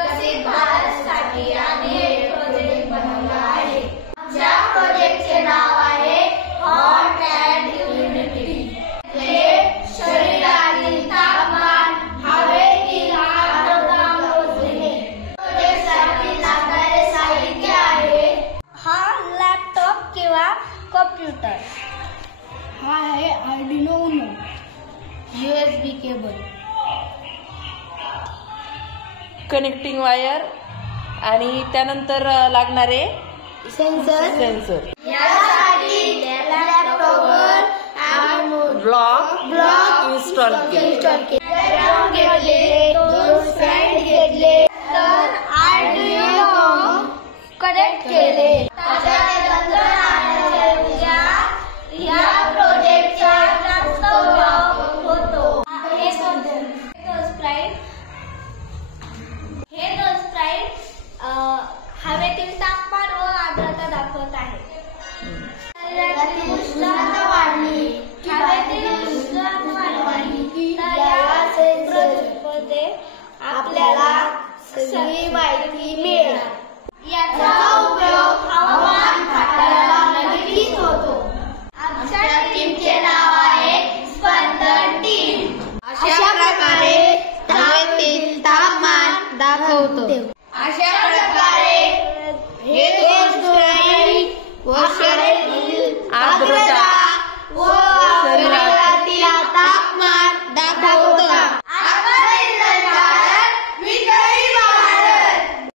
विकसित भारतसाठी आम्ही एक प्रोजेक्ट बनवला आहे. ज्या प्रोजेक्टचे नाव आहे हॉट अँड इम्युनिटी. हे शरीरातील तापमान, हवेतील आर्द्रता मोजणे. प्रोजेक्टसाठी लागणारे साहित्य आहे हा लॅपटॉप किंवा कॉम्प्युटर. हा आहे Arduino Uno, USB cable, connecting wire आणि त्यानंतर लागणारे सेन्सर. यासाठी लॅपटॉपवर ब्लॉक इन्स्टॉल केले. दोन स्टँड घेतले तर आर्डिनो कनेक्ट केले. या प्रोजेक्टचा जास्त उपयोग होतो. हे दोन स्प्राइट हवेतील तापमान व आर्द्रता दाखवत आहे. शरीरातील उष्णता वाढली, हवेतील उष्णता वाढली तर या प्रोजेक्टमध्ये आपल्याला सगळी माहिती मिळेल. याचा उपयोग हवामान खात्याला नक्कीच होतो. आमच्या टीमचे